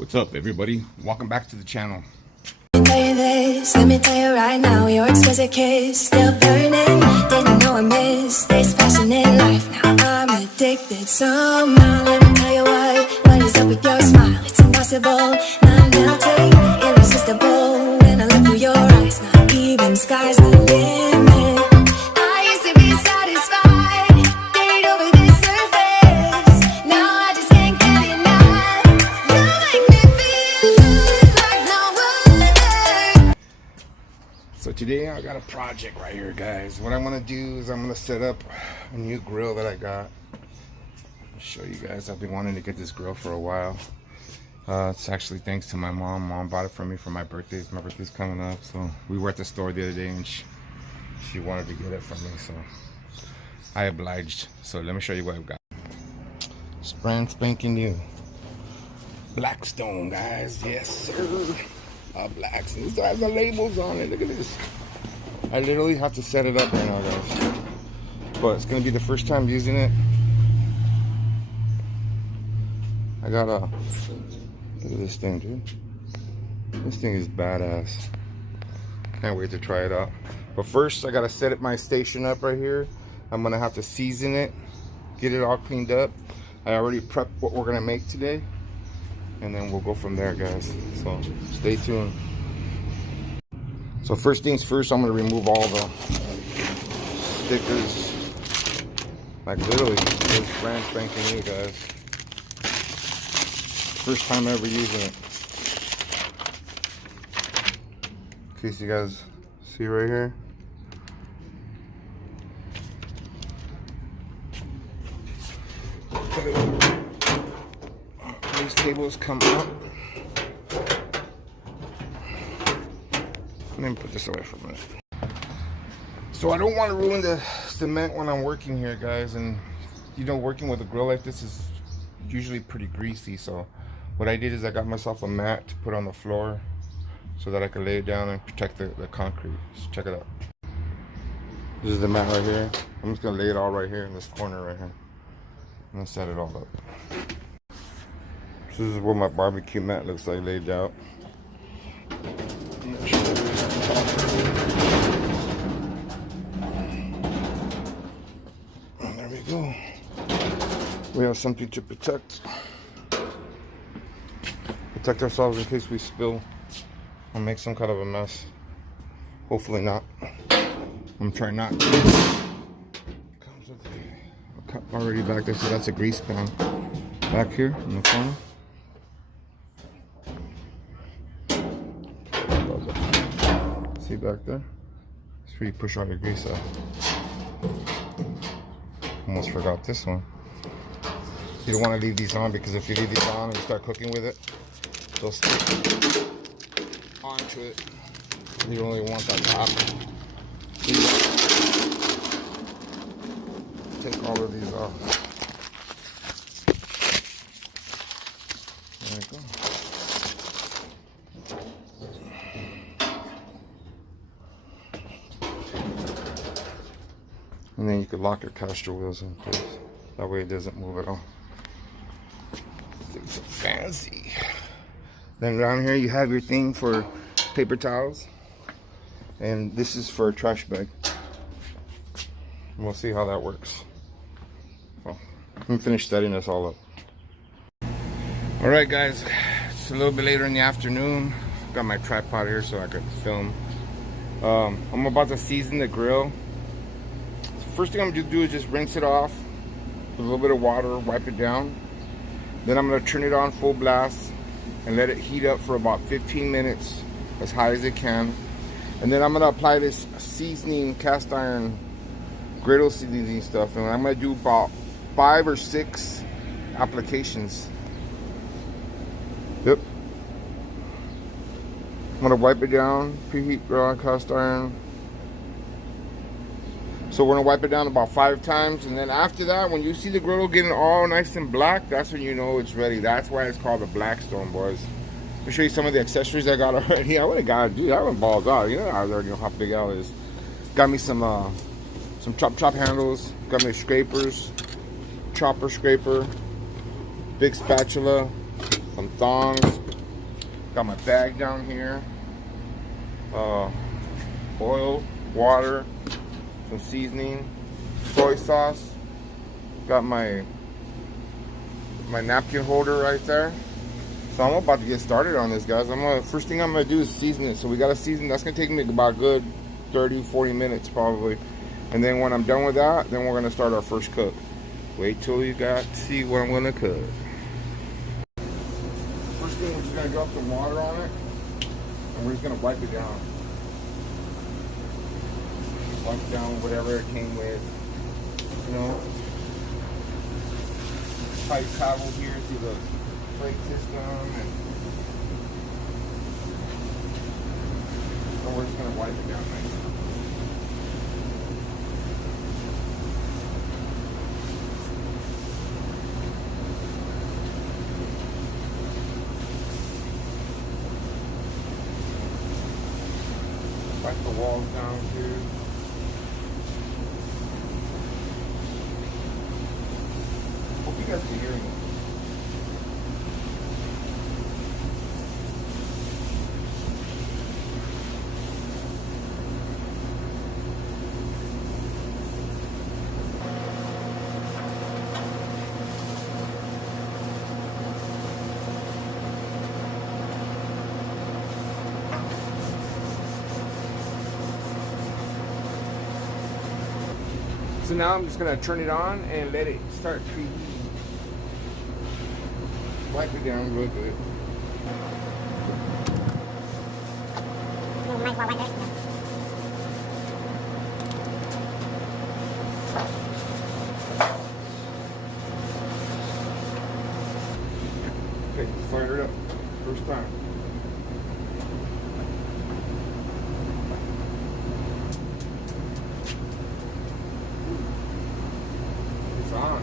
What's up, everybody? Welcome back to the channel. Let me tell you right now, your exquisite kiss still burning. Didn't know I missed this passionate life. Now I'm addicted somehow. Let me tell you what is up with your smile? It's impossible, not melting, irresistible. When I look through your eyes, not even sky's the limit. I used to be satisfied, stayed over this surface. Now I just can't get enough. You make me feel like no other. So today I got a project right here, guys. What I'm gonna do is I'm gonna set up a new grill that I got. I'll show you guys. I've been wanting to get this grill for a while. It's actually thanks to my mom. Mom bought it for me for my birthday. My birthday's coming up, so we were at the store the other day and she wanted to get it for me, so I obliged. So let me show you what I've got. It's brand spanking new. Blackstone, guys. Yes, sir. Blackstone. This has the labels on it. Look at this. I literally have to set it up right now, guys. But it's gonna be the first time using it. I got a look at this thing, dude. This thing is badass. Can't wait to try it out. But first, I gotta set my station up right here. I'm gonna have to season it, get it all cleaned up. I already prepped what we're gonna make today, and then we'll go from there, guys. So stay tuned. So first things first, I'm gonna remove all the stickers. Like literally, it's brand spanking new, guys. First time ever using it. In case you guys see right here. These tables come out. Let me put this away for a minute. So I don't want to ruin the cement when I'm working here, guys. And you know, working with a grill like this is usually pretty greasy. So what I did is I got myself a mat to put on the floor so that I could lay it down and protect the concrete. So check it out. This is the mat right here. I'm just gonna lay it all right here in this corner right here. I'm gonna set it all up. This is what my barbecue mat looks like laid out. And there we go. We have something to protect ourselves in case we spill or make some kind of a mess. Hopefully not. I'm trying not to. Comes with a cup already back there, so that's a grease pan back here in the corner. See back there? That's where you push all your grease out. Almost forgot this one. You don't want to leave these on, because if you leave these on and you start cooking with it, they'll stick onto it. You don't really want that to happen. Take all of these off. There we go. And then you could lock your caster wheels in place. That way it doesn't move at all. It's so fancy. Then around here you have your thing for paper towels. And this is for a trash bag. And we'll see how that works. Well, let me finish setting this all up. Alright guys, it's a little bit later in the afternoon. Got my tripod here so I could film. I'm about to season the grill. First thing I'm going to do is just rinse it off with a little bit of water, wipe it down. Then I'm going to turn it on full blast and let it heat up for about 15 minutes, as high as it can. And then I'm going to apply this seasoning, cast iron griddle seasoning stuff, and I'm going to do about 5 or 6 applications. Yep. I'm going to wipe it down, preheat grill on cast iron. So we're gonna wipe it down about 5 times, and then after that, when you see the griddle getting all nice and black, that's when you know it's ready. That's why it's called the Blackstone, boys. Let me show you some of the accessories I got already. I would have got, dude, I went balls out. You know, I already know how big L is. Got me some chop handles. Got me scrapers, chopper scraper, big spatula, some thongs, Got my bag down here. Oil, water, some seasoning, soy sauce. Got my napkin holder right there. So I'm about to get started on this, guys. First thing I'm gonna do is season it. So we gotta season. That's gonna take me about a good 30-40 minutes probably. And then when I'm done with that, then we're gonna start our first cook. Wait till you got to see what I'm gonna cook. First thing, we're just gonna drop some water on it, and we're just gonna wipe it down. Wipe down whatever it came with, you know. Pipe travel here through the brake system, and so we're just gonna wipe it down nice. Wipe the walls down too. Hope you guys can hear me. So now I'm just gonna turn it on and let it start preheating. Wipe it down real good. Okay, fire it up. First time. It's on.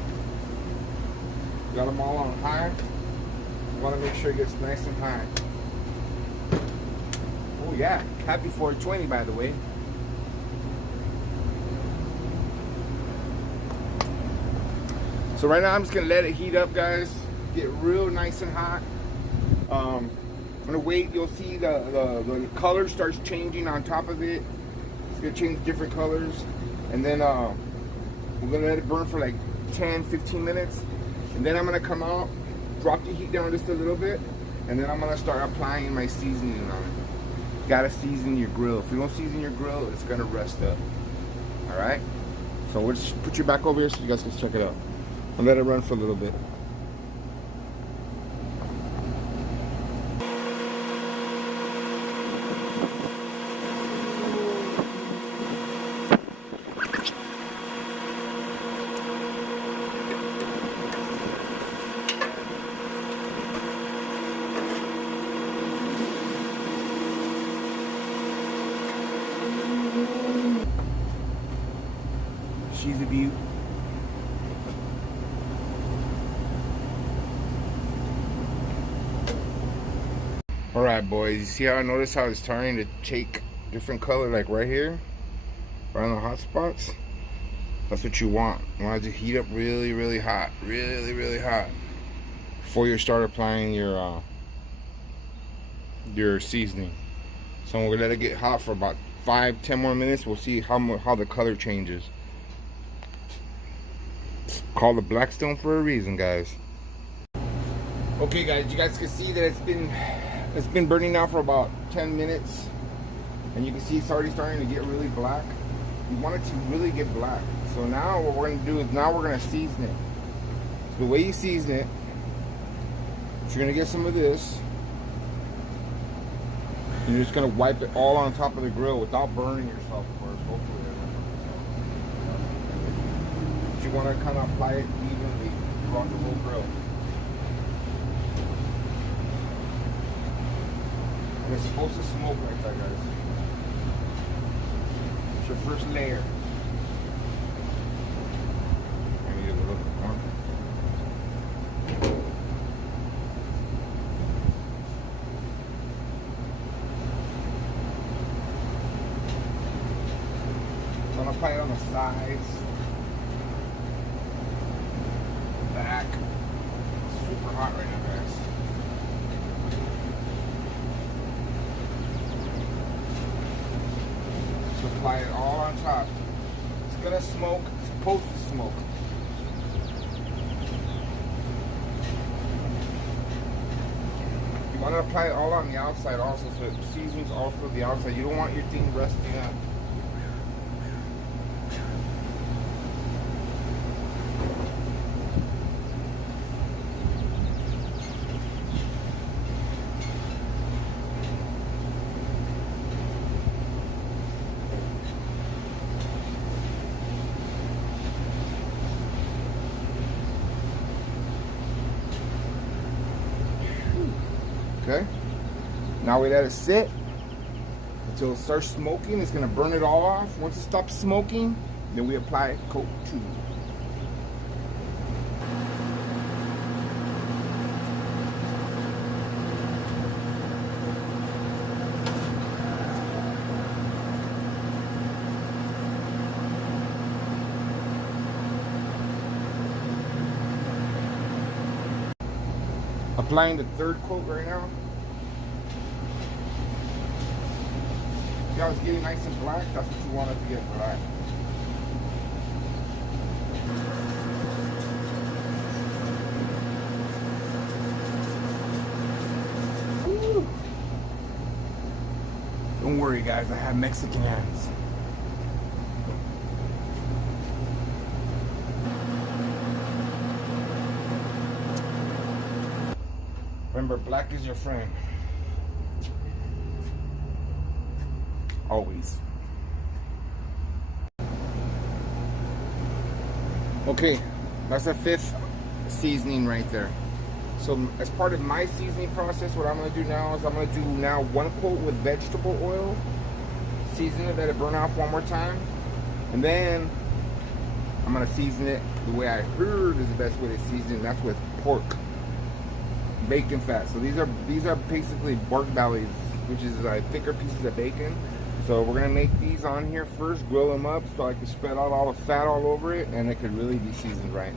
Got them all on high. You want to make sure it gets nice and high. Oh yeah, happy 420 by the way. So right now I'm just gonna let it heat up, guys. Get real nice and hot. I'm gonna wait. You'll see the color starts changing on top of it. It's gonna change different colors, and then we're gonna let it burn for like 10-15 minutes, and then I'm gonna come out, drop the heat down just a little bit, and then I'm gonna start applying my seasoning on it. Gotta season your grill. If you don't season your grill, it's gonna rust up. All right. So we'll just put you back over here so you guys can check it out. And let it run for a little bit. She's a beaut. Alright boys, you see how I notice how it's starting to take different color, like right here, right on the hot spots? That's what you want. You want it to heat up really, really hot, really hot before you start applying your seasoning. So we're gonna let it get hot for about 5-10 more minutes. We'll see how the color changes. It's called the Blackstone for a reason, guys. Okay guys, you guys can see that it's been burning now for about 10 minutes, and you can see it's already starting to get really black. You want it to really get black. So now what we're going to do is now we're going to season it. So the way you season it, you're going to get some of this. You're just going to wipe it all on top of the grill without burning yourself first. Hopefully. But you want to kind of apply it evenly throughout the whole grill. And it's supposed to smoke like that, guys. It's your first layer. I need a little bit more. So I'm gonna apply it on the sides, back. It's super hot right now, guys. top. It's gonna smoke. It's supposed to smoke. You want to apply it all on the outside also, so it seasons also the outside. You don't want your thing rusting up. Okay, now we let it sit until it starts smoking. It's gonna burn it all off. Once it stops smoking, then we apply coat 2. Applying the 3rd coat right now. See how it's getting nice and black? That's what you want it to get black. Woo. Don't worry guys, I have Mexican hands. Remember, black is your friend. Always. Okay, that's the 5th seasoning right there. So as part of my seasoning process, what I'm going to do now is I'm going to do now 1 coat with vegetable oil. Season it, let it burn off one more time. And then I'm going to season it the way I heard is the best way to season it. That's with pork. Bacon fat. So these are basically pork bellies, which is like thicker pieces of bacon. So we're gonna make these on here first, grill them up so I can spread out all the fat all over it, and it could really be seasoned right.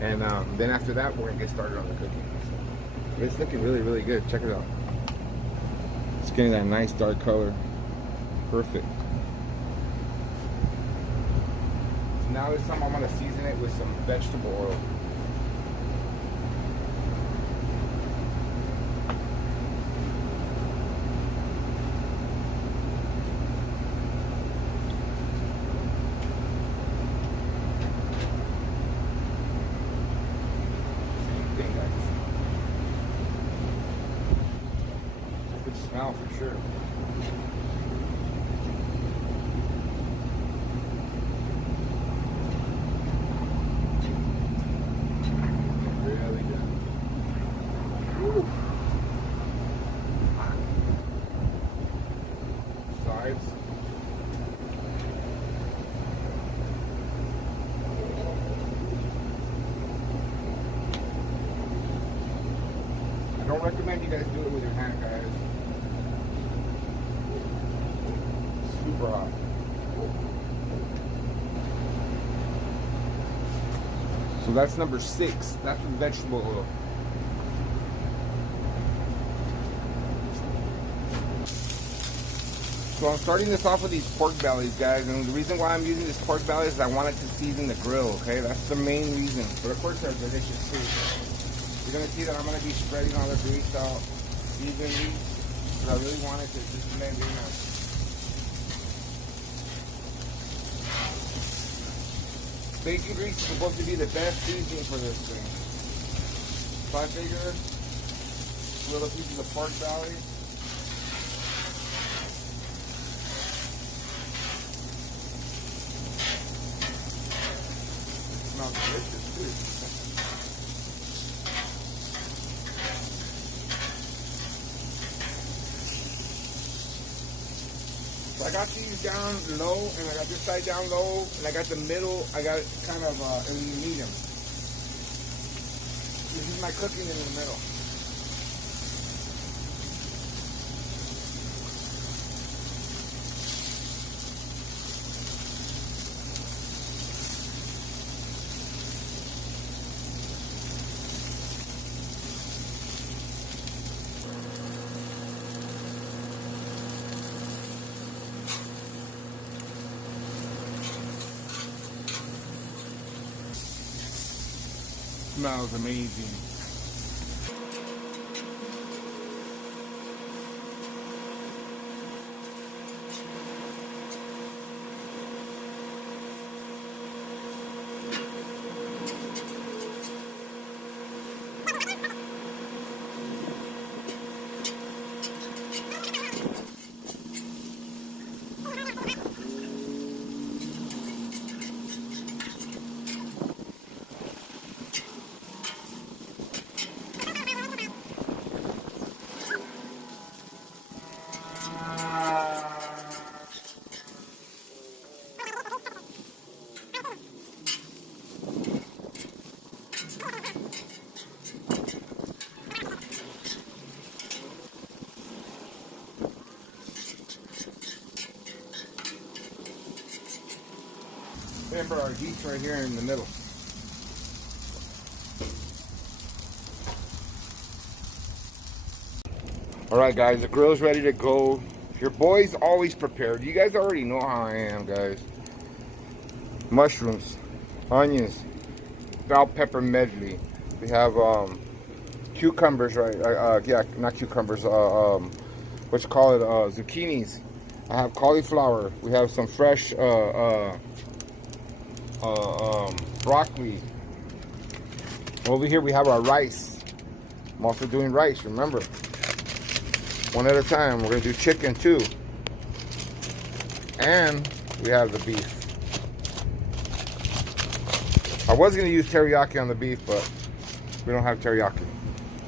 And then after that, we're gonna get started on the cooking. So it's looking really, really good. Check it out. It's getting that nice dark color. Perfect. So now this time I'm gonna season it with some vegetable oil. Smell for sure. Really good. Woo. Sides. I don't recommend you guys do it with your hand, guys. Super hot. So that's number 6. That's with vegetable oil. So I'm starting this off with these pork bellies, guys, and the reason why I'm using this pork belly is I want it to season the grill, okay? That's the main reason. But of course they're delicious too. You're gonna see that I'm gonna be spreading all the grease out evenly, but I really want it to just blend in. Bacon grease is supposed to be the best seasoning for this thing. So I figured little pieces of pork belly. It smells delicious too. So I got these down low, and I got this side down low, and I got the middle, I got it kind of in the medium. This is my cooking in the middle. smells amazing. Remember our heat's right here in the middle. Alright guys, the grill's ready to go. Your boy's always prepared. You guys already know how I am, guys. Mushrooms, onions, bell pepper medley. We have cucumbers, right? Yeah, not cucumbers. What you call it? Zucchinis. I have cauliflower. We have some fresh broccoli. Over here we have our rice. I'm also doing rice, remember. One at a time. We're gonna do chicken too. And we have the beef. I was gonna use teriyaki on the beef, but we don't have teriyaki.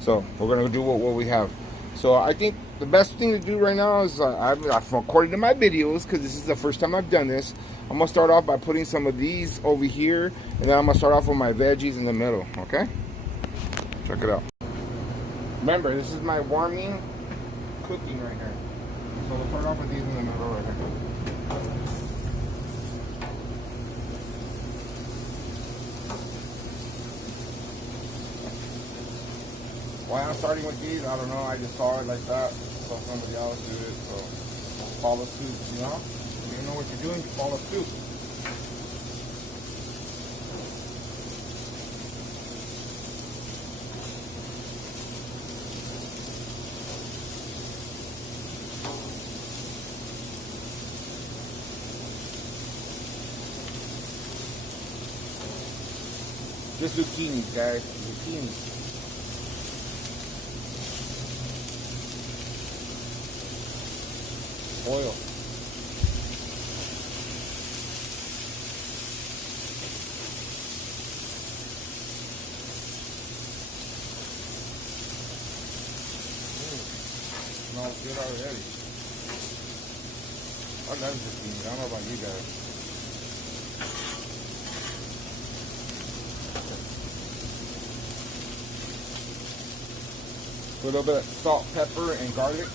So we're gonna do what we have. So I think the best thing to do right now is, according to my videos, because this is the first time I've done this, I'm gonna start off by putting some of these over here, and then I'm gonna start off with my veggies in the middle. Okay? Check it out. Remember, this is my warming cooking right here. So we'll start off with these in the middle right here. Why I'm starting with these, I don't know. I just saw it like that. Saw somebody else do it, so follow suit, you know? If you know what you're doing, follow suit. Just zucchinis, guys. Zucchinis. Oil. Smells good already. I love zucchini. I don't know about you guys. A little bit of salt, pepper, and garlic.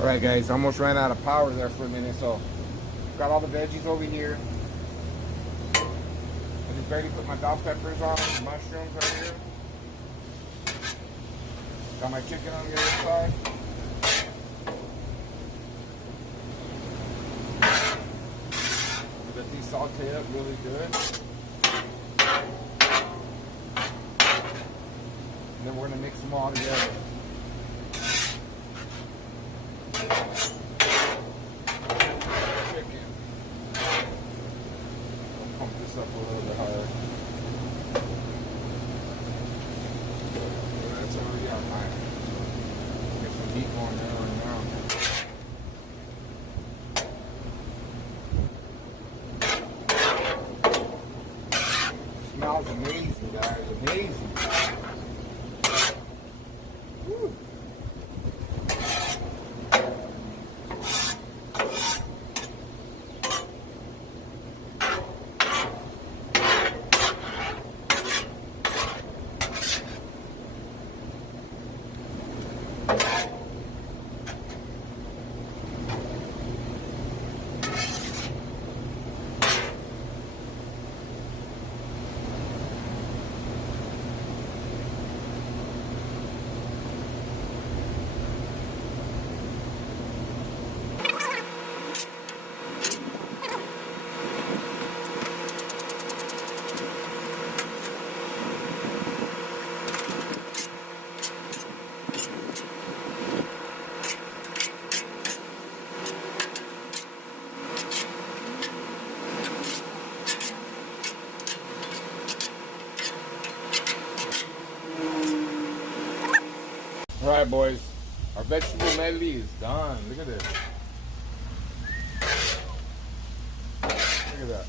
Alright guys, almost ran out of power there for a minute, so got all the veggies over here. I just barely put my bell peppers on, mushrooms right here. Got my chicken on the other side. Let these saute up really good. And then we're going to mix them all together. this up a little bit higher. That's already on high. Get some heat going there right now. Smells amazing, guys. Amazing. Woo. Alright, boys, our vegetable medley is done. Look at this. Look at that.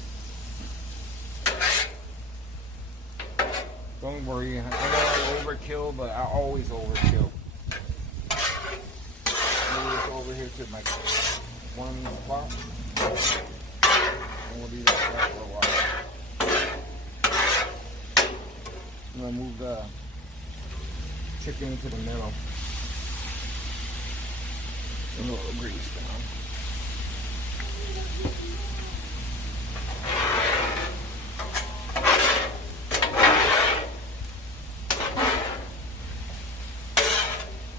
Don't worry, I know I overkill, but I always overkill. Move this over here to my one spot. And we'll do that for a while. I'm gonna move the chicken into the middle. A little grease down.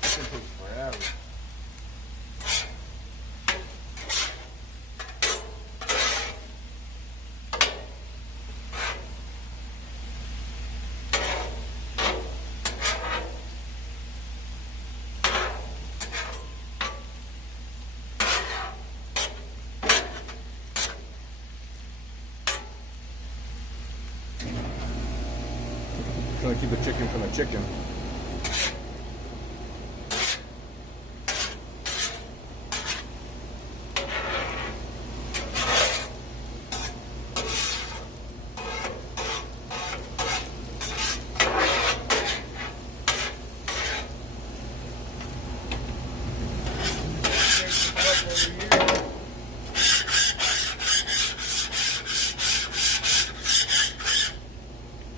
This takes forever. Trying to keep the chicken from the chicken.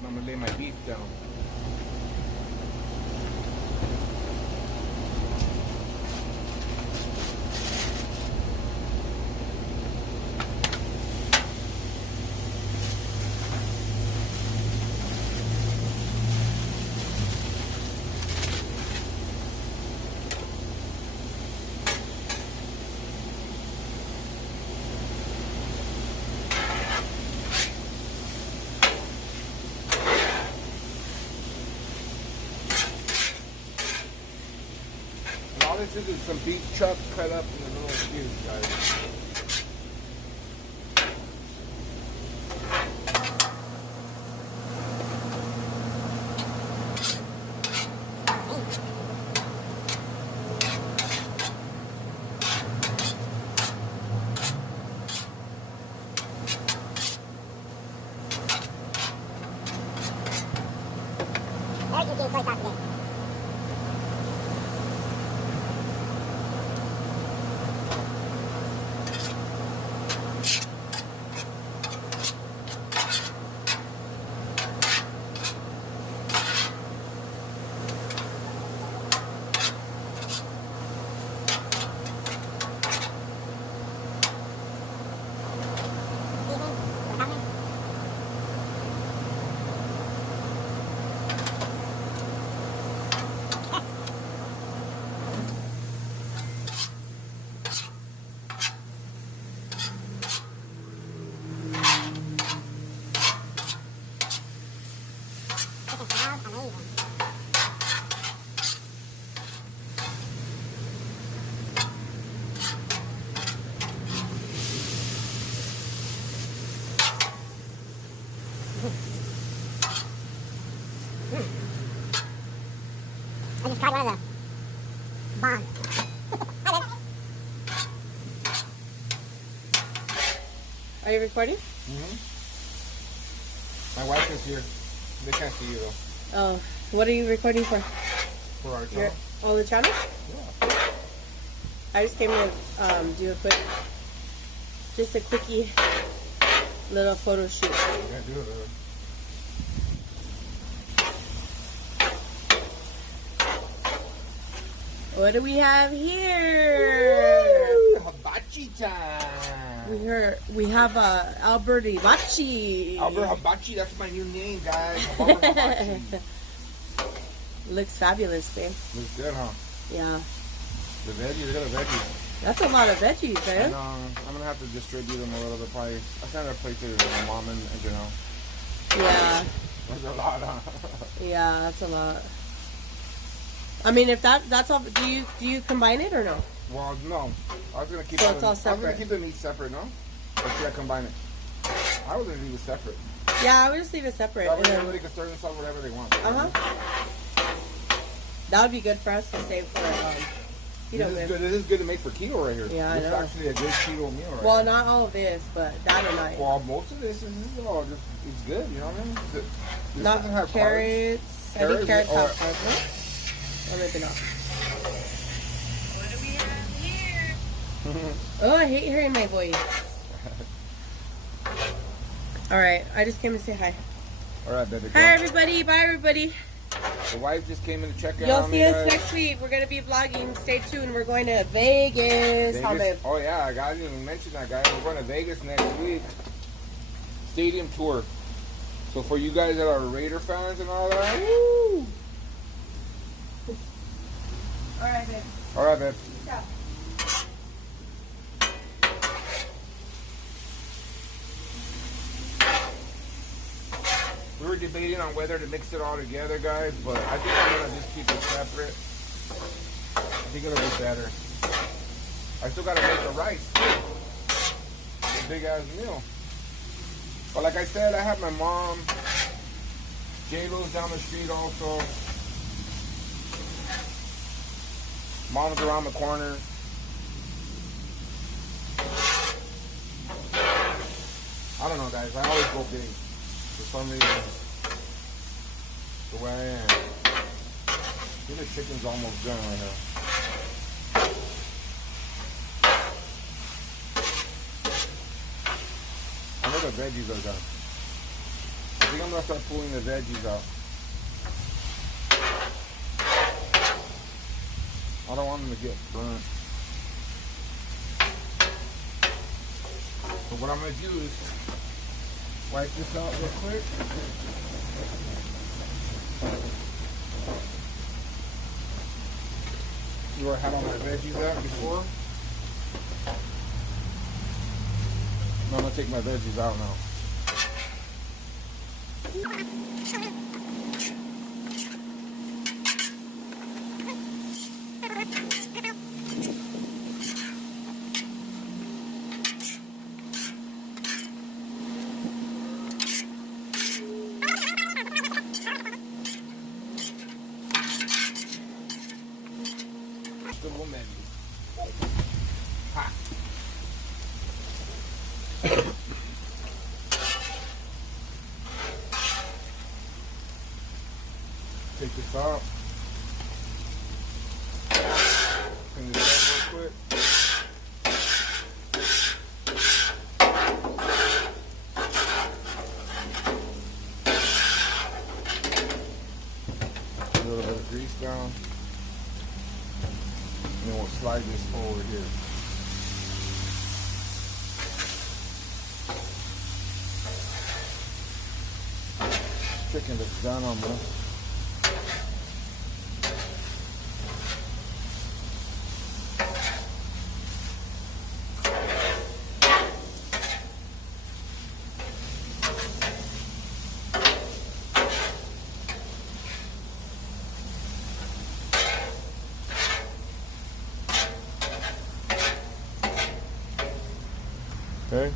I'm gonna lay my beef down. This is some beef chuck cut up in the little cubes, guys. Are you recording? My wife is here. They can't see you though. Oh, what are you recording for? For our channel. Oh, the channel? Yeah. I just came to do just a quickie little photo shoot. Yeah, do it. What do we have here? Woo! Hibachi time. We have Albert Hibachi. Albert Hibachi, that's my new name, guys. Albert Hibachi. Looks fabulous, babe. Looks good, huh? Yeah. The veggies, look at the veggies. That's a lot of veggies, eh? And, I'm gonna have to distribute them a little bit. Probably, I sent a plate to my mom and Janelle. Yeah. That's a lot, huh? Yeah, that's a lot. I mean, if that's all, do you combine it or no? Well, no. I was gonna keep So it. it's all I was gonna separate? keep the meat separate, no? Or should I combine it? I was gonna leave it separate. Yeah, I would just leave it separate. That And way then, everybody can serve themselves whatever they want. that would be good for us to save for, This is good. This is good to make for keto right here. Yeah, I This is know. actually a good keto meal right well, here. not all of this, but that and I. Well, most of this is all just, it's good, you know what I mean? This Not doesn't have carrots. I think carrots have carbs, no? Or maybe not. What do we have here? Oh, I hate hearing my voice. Alright, I just came to say hi. Alright, baby. Hi, everybody. Bye, everybody. The wife just came in to check out You'll on me, see us guys. next week. We're going to be vlogging. Stay tuned. We're going to Vegas. Vegas. Oh, yeah. I didn't even mention that, guys. We're going to Vegas next week. Stadium tour. So for you guys that are Raider fans and all that, woo! Alright, babe. Alright, babe. Yeah. We were debating on whether to mix it all together, guys, but I think I'm going to just keep it separate. I think it'll be better. I still got to make the rice, too. It's a big-ass meal. But like I said, I have my mom. J-Lo's down the street also. Mom's around the corner. I don't know, guys. I always go big. For some reason. The way I am. I think the chicken's almost done right here. I know the veggies are done. I think I'm going to start pulling the veggies out. I don't want them to get burnt. So what I'm going to do is wipe this out real quick. See where I had all my veggies at before? Now I'm going to take my veggies out now. The woman. Ha. Take this out. Clean this up real quick. A little bit of grease down. And then we'll slide this over here. Chicken that's done almost. Okay.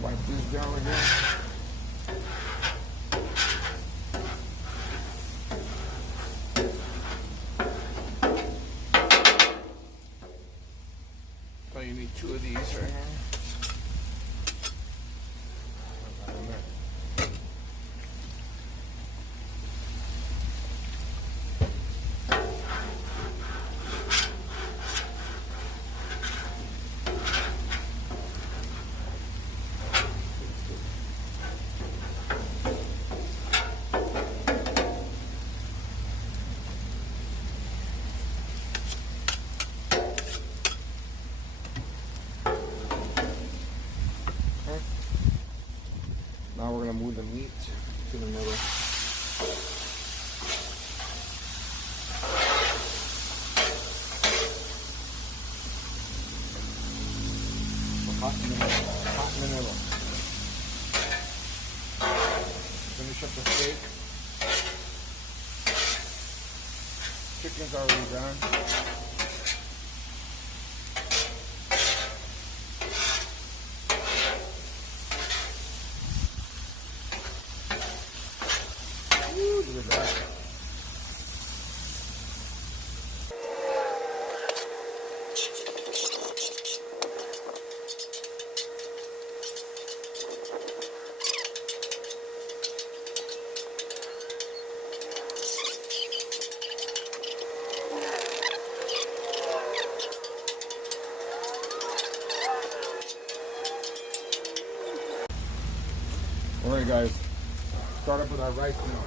Wipe this down again. So you need two of these right here. gonna move the meat to the middle. Hot in the middle. Hot in the middle. Finish up the steak. Chicken's already done. Ooh, look at that. Alright guys, start up with our rice now.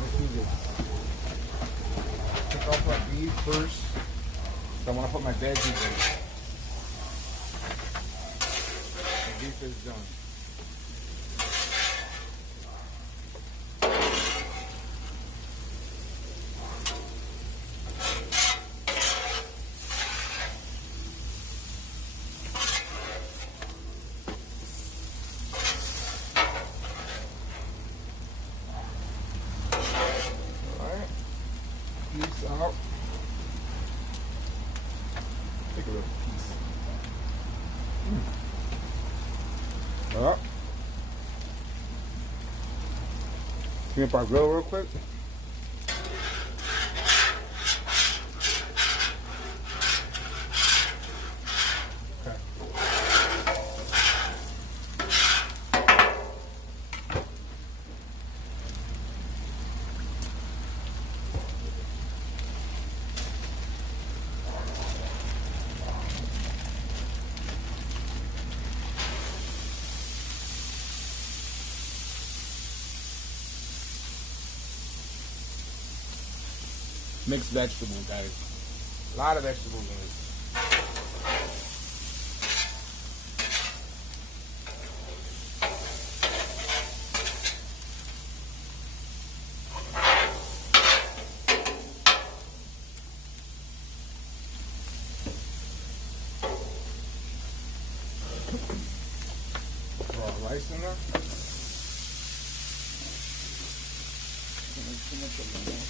Let's do this. Take off our beef first. So I want to put my veggies in. The beef is done. Piece out. Take a little piece. Up. Clean up our grill real quick. Okay. Mixed vegetables, guys. A lot of vegetables in this. Raw rice in there. Don't make too much of it, man.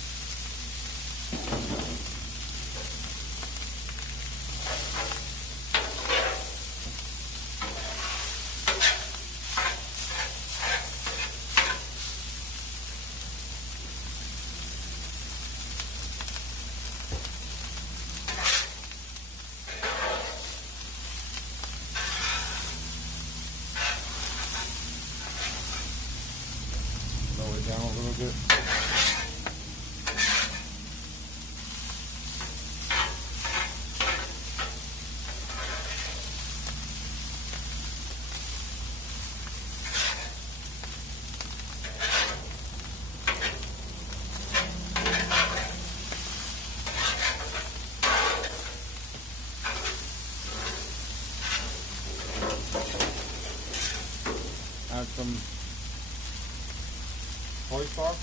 Lower it down a little bit. Add some soy sauce.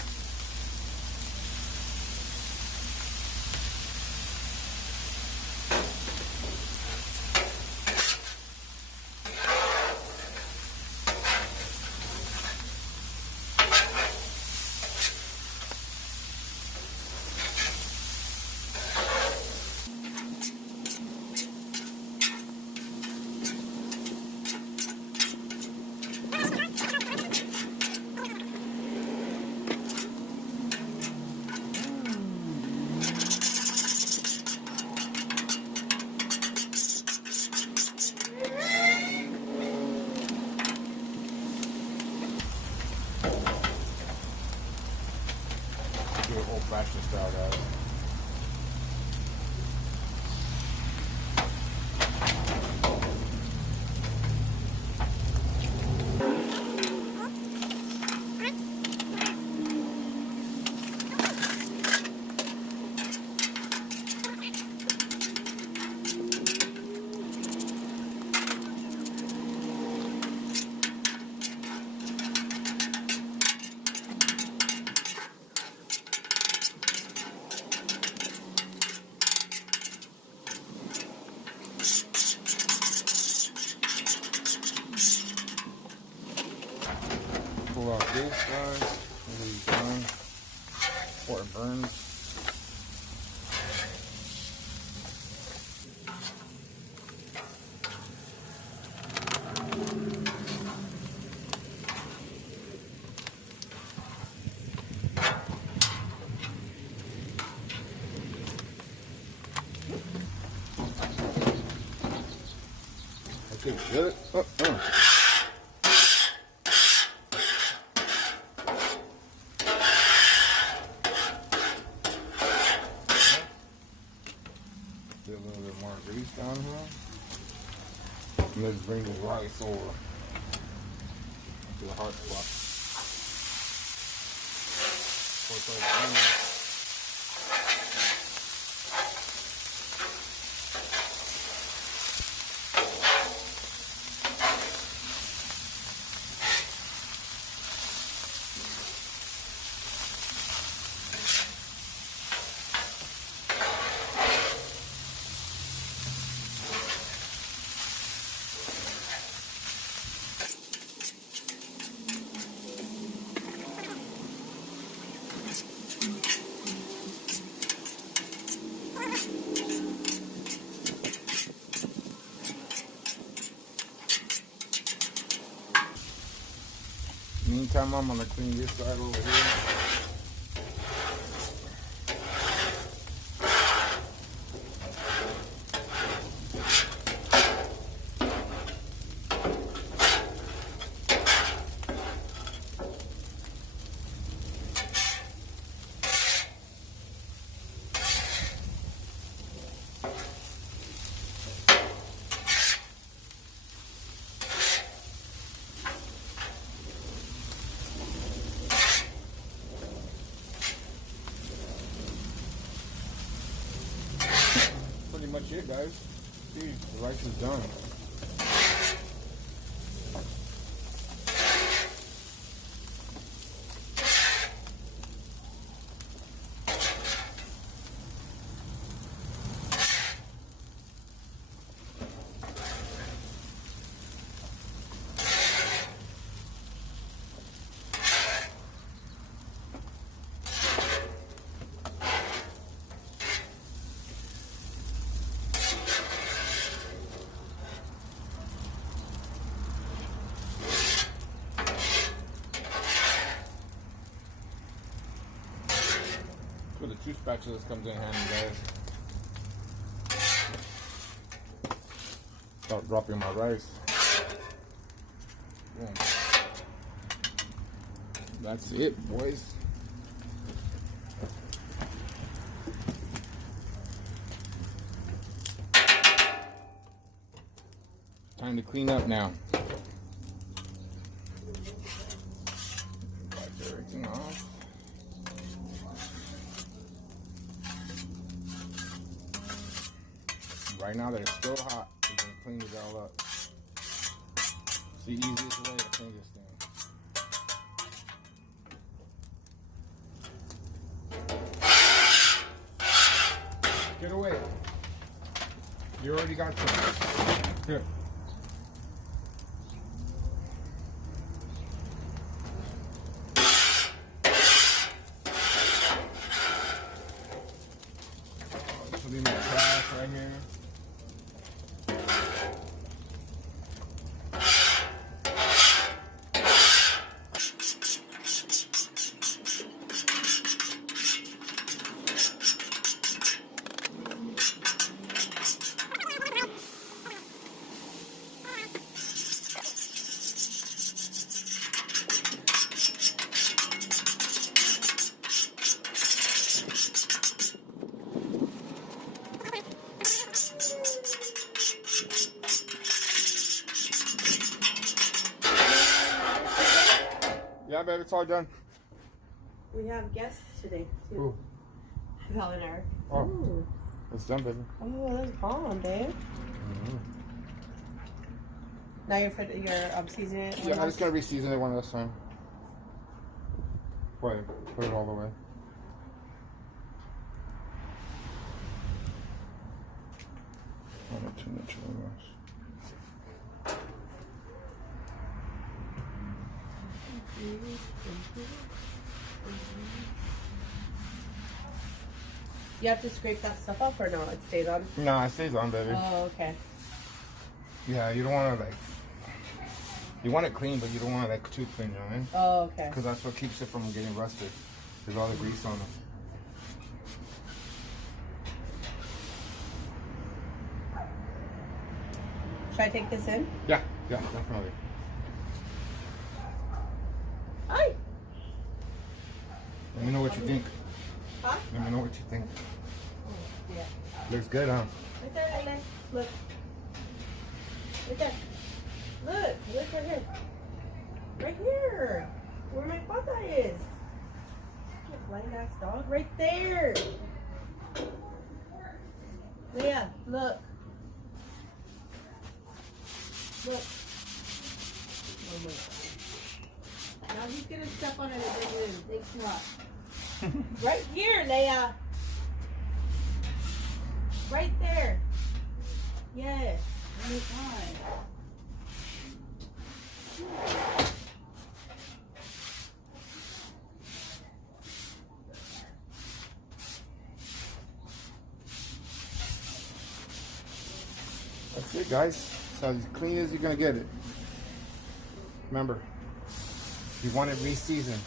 pull out this side. He's done. Before it burns. Okay, good. Get a little bit more grease down here. And let's bring the rice over to the hot spot. Meantime, I'm gonna clean this side over here. Pretty much it, guys. See, the rice is done. Where the two spatulas comes in handy, guys. Start dropping my rice. Boom. That's it, boys. Time to clean up now. Wipe everything off. Right now that it's still hot, we can clean it all up. It's the easiest way to clean this thing. Get away. You already got some. Here. This will be my trash right here. Yeah, babe, it's all done. We have guests today, too. Ooh. Val and Eric. Oh, Ooh. it's done, baby. Oh, that's bomb, babe. Mm-hmm. Now you're seasoning it? Yeah, I'm just going to re-season it one last time. Wait, put it all the way. Not too much of this. You have to scrape that stuff off or no? It stays on? No, it stays on, baby. Oh, okay. Yeah, you don't want to like. You want it clean, but you don't want it like too clean, you know what I mean? Oh, okay. Because that's what keeps it from getting rusted. There's all the grease on them. Should I take this in? Yeah, definitely. Hi. Let me know what you think. Huh? Let me know what you think. Yeah. Looks good, huh? Right there, Lele. Look. Right there. Look. Look right here. Right here. Where my pata is. You blind ass dog. Right there. Leah, look. Look. Oh my God. Now he's gonna step on it and then move. Thanks a lot. Right here, Leia. Right there. Yes. Oh my God. That's it, guys. It's as clean as you're gonna get it. Remember, you want it re-seasoned.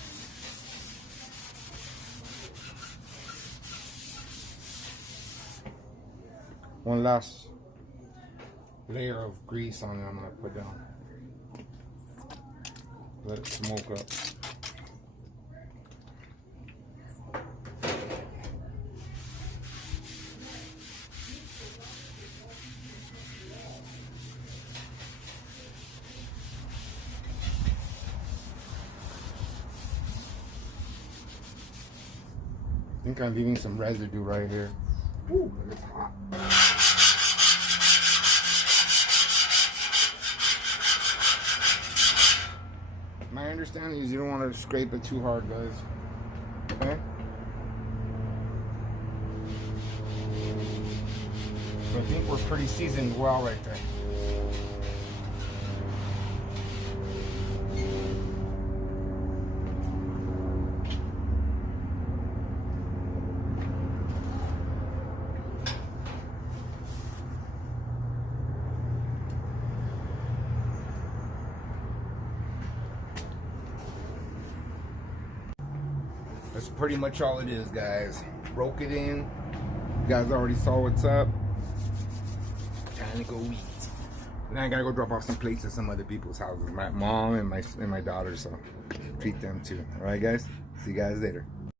One last layer of grease on it I'm gonna put down. Let it smoke up. I think I'm leaving some residue right here. Ooh, it's hot. My understanding is you don't want to scrape it too hard, guys. Okay? So I think we're pretty seasoned well right there. That's pretty much all it is, guys. Broke it in. You guys already saw what's up. Trying to go eat. And I gotta go drop off some plates at some other people's houses. My mom and my daughter, so treat them too. Alright guys? See you guys later.